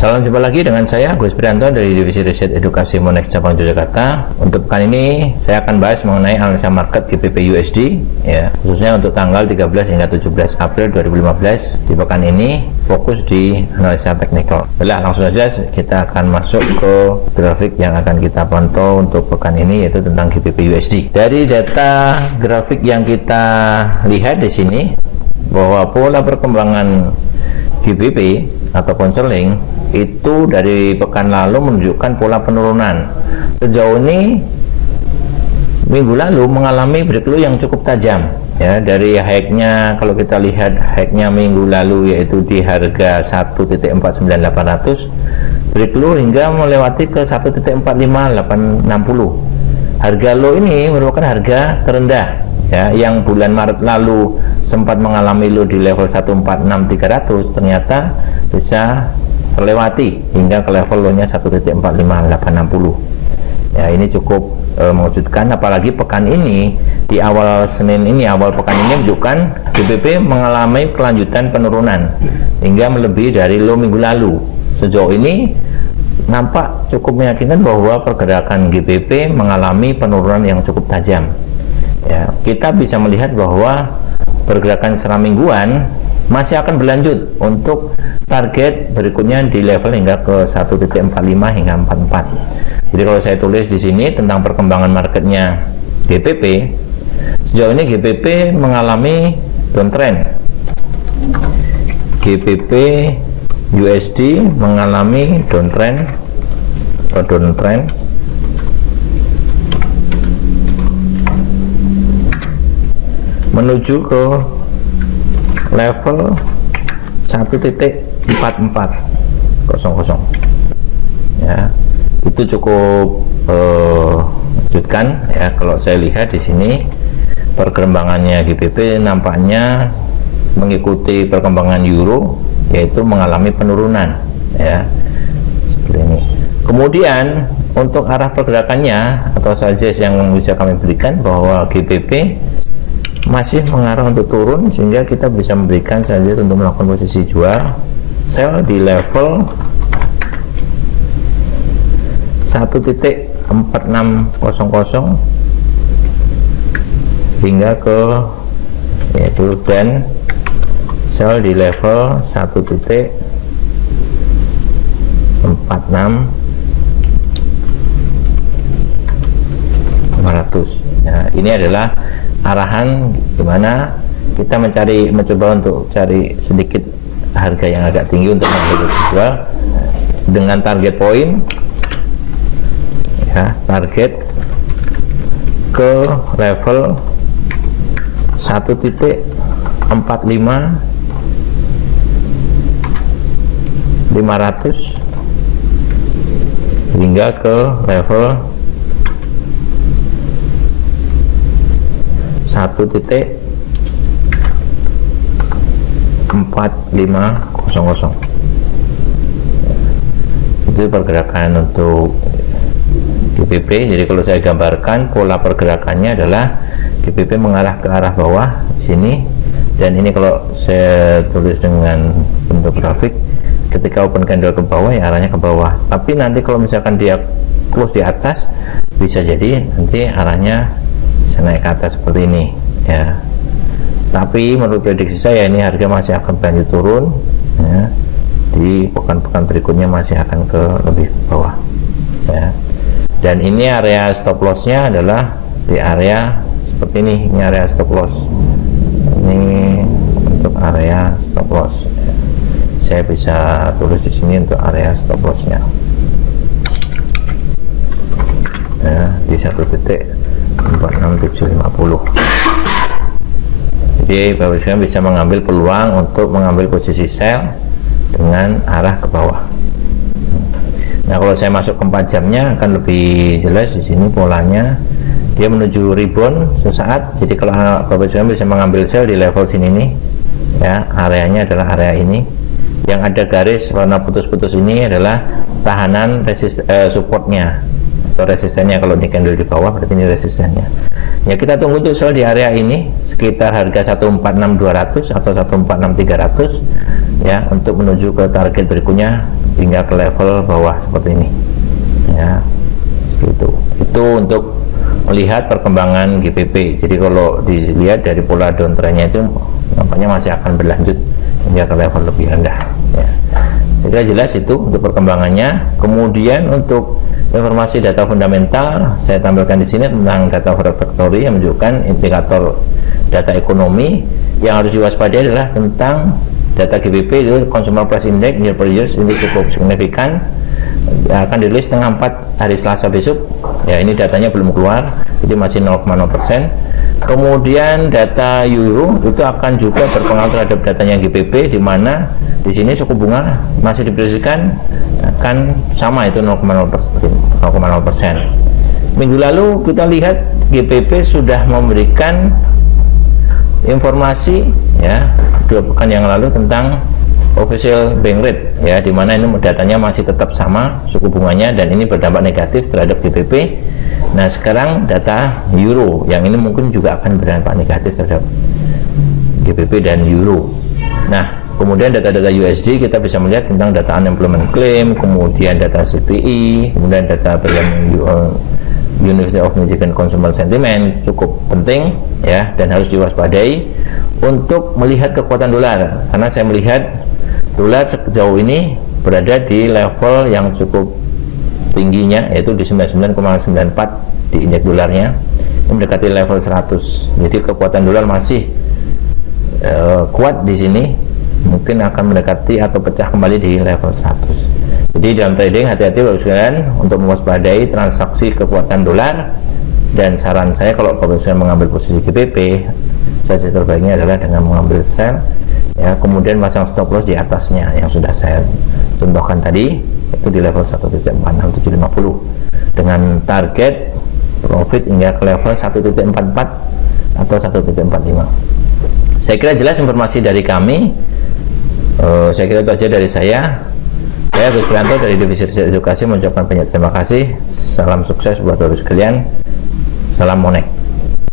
Salam jumpa lagi dengan saya Gus Prianto dari Divisi Riset Edukasi Monex Cabang Yogyakarta. Untuk pekan ini saya akan bahas mengenai analisa market GBP USD ya, khususnya untuk tanggal 13 hingga 17 April 2015. Di pekan ini fokus di analisa teknikal. Langsung saja kita akan masuk ke grafik yang akan kita pantau untuk pekan ini, yaitu tentang GBP USD. Dari data grafik yang kita lihat di sini bahwa pola perkembangan GBP atau pound sterling itu dari pekan lalu menunjukkan pola penurunan. Sejauh ini minggu lalu mengalami breakthrough yang cukup tajam ya, dari high-nya kalau kita lihat high-nya minggu lalu yaitu di harga 1.49800, breakthrough hingga melewati ke 1.45860. Harga low ini merupakan harga terendah ya, yang bulan Maret lalu sempat mengalami low di level 146.300, ternyata bisa terlewati hingga ke level low-nya 1.45860. Ya, ini cukup mengejutkan, apalagi pekan ini di awal Senin ini, awal pekan ini menunjukkan GBP mengalami kelanjutan penurunan hingga melebihi dari low minggu lalu. Sejauh ini nampak cukup meyakinkan bahwa pergerakan GBP mengalami penurunan yang cukup tajam. Ya, kita bisa melihat bahwa pergerakan secara mingguan masih akan berlanjut untuk target berikutnya di level hingga ke 1.45 hingga 44. Jadi kalau saya tulis di sini tentang perkembangan marketnya GBP, sejauh ini GBP mengalami downtrend. GBP USD mengalami downtrend atau downtrend menuju ke level 1.4400 ya. Itu cukup mengejutkan ya. Kalau saya lihat di sini perkembangannya GBP nampaknya mengikuti perkembangan euro, yaitu mengalami penurunan ya, seperti ini. Kemudian untuk arah pergerakannya atau suggest yang bisa kami berikan bahwa GBP masih mengarah untuk turun, sehingga kita bisa memberikan saja untuk melakukan posisi jual sell di level 1.4600 hingga ke yaitu, dan sell di level 1.4600 ya. Ini adalah arahan dimana kita mencoba untuk cari sedikit harga yang agak tinggi untuk mengambil jual dengan target poin ya, target ke level 1.45500 hingga ke level 1.4500. Itu pergerakan untuk GBP. Jadi kalau saya gambarkan pola pergerakannya adalah GBP mengarah ke arah bawah di sini, dan ini kalau saya tulis dengan bentuk grafik, ketika open candle ke bawah ya arahnya ke bawah. Tapi nanti kalau misalkan dia close di atas, bisa jadi nanti arahnya bisa naik ke atas seperti ini ya. Tapi menurut prediksi saya ini harga masih akan berlanjut turun ya. Di pekan-pekan berikutnya masih akan ke lebih bawah ya. Dan ini area stop lossnya adalah di area seperti ini. Ini area stop loss. Ini untuk area stop loss. Saya bisa tulis di sini untuk area stop lossnya ya, di 1.46750. Jadi Bapak Ibu bisa mengambil peluang untuk mengambil posisi sell dengan arah ke bawah. Nah, kalau saya masuk ke 4 jamnya akan lebih jelas. Di sini polanya dia menuju rebound sesaat. Jadi kalau Bapak Ibu bisa mengambil sell di level sini nih ya, areanya adalah area ini. Yang ada garis warna putus-putus ini adalah tahanan supportnya atau resistennya. Kalau di candle di bawah berarti ini resistennya ya. Kita tunggu untuk sell di area ini sekitar harga 146.200 atau 146.300 ya, untuk menuju ke target berikutnya hingga ke level bawah seperti ini ya, itu untuk melihat perkembangan GBP. Jadi kalau dilihat dari pola downtrendnya itu nampaknya masih akan berlanjut hingga ke level lebih rendah ya. Saya kira jelas itu untuk perkembangannya. Kemudian untuk informasi data fundamental saya tampilkan di sini tentang data factory yang menunjukkan indikator data ekonomi. Yang harus diwaspadai adalah tentang data GBP, itu Consumer Price Index year per year, ini cukup signifikan, akan dirilis tanggal 4 hari Selasa besok ya. Ini datanya belum keluar, jadi masih 0,0%. Kemudian data euro itu akan juga berpengaruh terhadap datanya GBP, di mana di sini suku bunga masih diprediksikan akan sama, itu 0,0%. Minggu lalu kita lihat GBP sudah memberikan informasi ya 2 pekan yang lalu tentang official bank rate ya, di mana ini datanya masih tetap sama suku bunganya, dan ini berdampak negatif terhadap GBP. Nah, sekarang data euro yang ini mungkin juga akan berdampak negatif terhadap GBP dan euro. Nah, kemudian data-data USD kita bisa melihat tentang data unemployment claim, kemudian data CPI, kemudian data University of Michigan Consumer Sentiment, cukup penting ya, dan harus diwaspadai untuk melihat kekuatan dolar, karena saya melihat dolar sejauh ini berada di level yang cukup tingginya, yaitu di 99,94 di indeks dolarnya, yang mendekati level 100. Jadi kekuatan dolar masih kuat di sini, mungkin akan mendekati atau pecah kembali di level 100. Jadi dalam trading hati-hati Bapak sekalian untuk mewaspadai transaksi kekuatan dolar, dan saran saya kalau Bapak sekalian mengambil posisi GBP, saja terbaiknya adalah dengan mengambil sell ya, kemudian pasang stop loss di atasnya yang sudah saya contohkan tadi, itu di level 1.46750 dengan target profit hingga ke level 1.44 atau 1.45. Saya kira jelas informasi dari kami. Saya kira itu aja dari saya. Saya Gus Prianto dari Divisi Riset Edukasi mengucapkan banyak terima kasih. Salam sukses buat Bapak sekalian. Salam Monek.